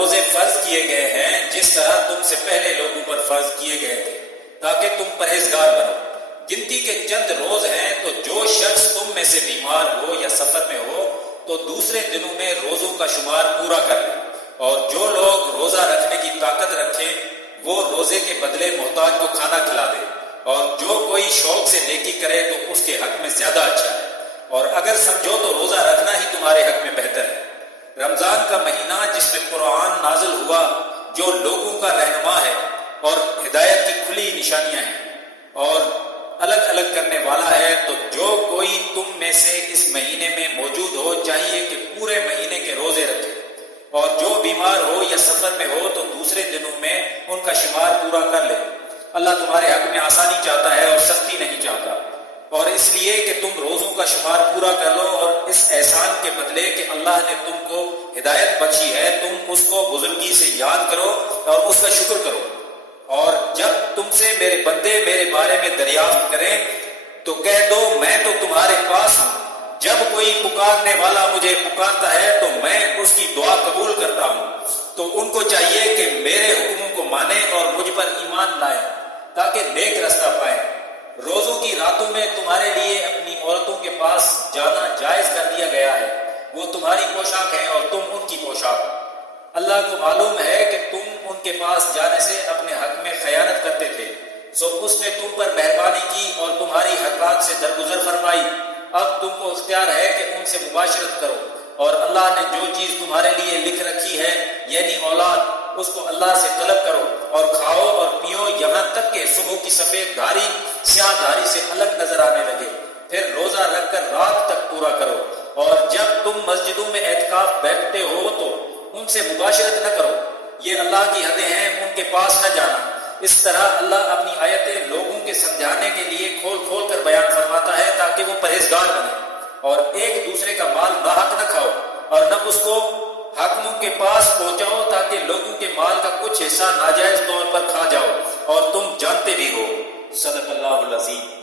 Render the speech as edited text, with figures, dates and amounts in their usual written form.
روزے فرض کیے گئے ہیں جس طرح تم سے پہلے لوگوں پر فرض کیے گئے تھے تاکہ تم پرہیزگار بنو۔ گنتی کے چند روز ہیں، تو جو شخص تم میں سے بیمار ہو یا سفر میں ہو تو دوسرے دنوں میں روزوں کا شمار پورا کر لے، اور جو لوگ روزہ رکھنے کی طاقت رکھیں وہ روزے کے بدلے محتاج کو کھانا کھلا دے، اور جو کوئی شوق سے نیکی کرے تو اس کے حق میں زیادہ اچھا ہے، اور اگر سمجھو تو روزہ رکھنا ہی تمہارے حق میں بہتر ہے۔ رمضان کا مہینہ جس میں قرآن نازل ہوا، جو لوگوں کا رہنما ہے اور ہدایت کی کھلی نشانیاں ہیں اور الگ الگ کرنے والا ہے، تو جو کوئی تم میں سے اس مہینے میں موجود ہو چاہیے کہ پورے مہینے کے روزے رکھے، اور جو بیمار ہو یا سفر میں ہو تو دوسرے دنوں میں ان کا شمار پورا کر لے۔ اللہ تمہارے حق میں آسانی چاہتا ہے اور سختی نہیں چاہتا، اور اس لیے کہ تم روزوں کا شمار پورا کر لو، اور اس احسان کے بدلے کہ اللہ نے تم کو ہدایت بخشی ہے تم اس کو بزرگی سے یاد کرو اور اس کا شکر کرو۔ اور جب تم سے میرے بندے میرے بارے میں دریافت کریں تو کہہ دو میں تو تمہارے پاس ہوں، جب کوئی پکارنے والا مجھے پکارتا ہے تو میں اس کی دعا قبول کرتا ہوں۔ تو ان کو چاہیے کہ میرے حکموں کو مانیں اور مجھ پر ایمان لائیں تاکہ نیک رستہ پائیں۔ روزوں کی راتوں میں تمہارے لیے اپنی عورتوں کے پاس جانا جائز کر دیا گیا ہے، وہ تمہاری پوشاک ہے اور تم ان کی پوشاک۔ اللہ کو معلوم ہے کہ تم ان کے پاس جانے سے اپنے حق میں خیانت کرتے تھے، سو اس نے تم پر مہربانی کی اور تمہاری حرکات سے درگزر فرمائی۔ اب تم کو اختیار ہے کہ ان سے مباشرت کرو، اور اللہ نے جو چیز تمہارے لیے لکھ رکھی ہے یعنی اولاد، اس کو اللہ سے طلب کرو اور کھاؤ اور پیو یہاں تک کہ صبح کی سفید دھاری سیاہ دھاری سے الگ نظر آنے لگے، پھر روزہ رکھ کر رات تک پورا کرو، اور جب تم مسجدوں میں اعتکاف بیٹھتے ہو تو ان سے مباشرت نہ کرو، یہ اللہ کی حدیں ہیں، ان کے پاس نہ جانا۔ اس طرح اللہ اپنی آیتیں لوگوں کے سمجھانے کے لیے کھول کھول کر بیان فرماتا ہے تاکہ وہ پرہیزگار بنے، اور ایک دوسرے کا مال ناحق نہ کھاؤ اور نہ اس کو حاکموں کے پاس پہنچاؤ تاکہ لوگوں کے مال کا کچھ حصہ ناجائز طور پر کھا جاؤ، اور تم جانتے بھی ہو۔ صدق اللہ العظیم۔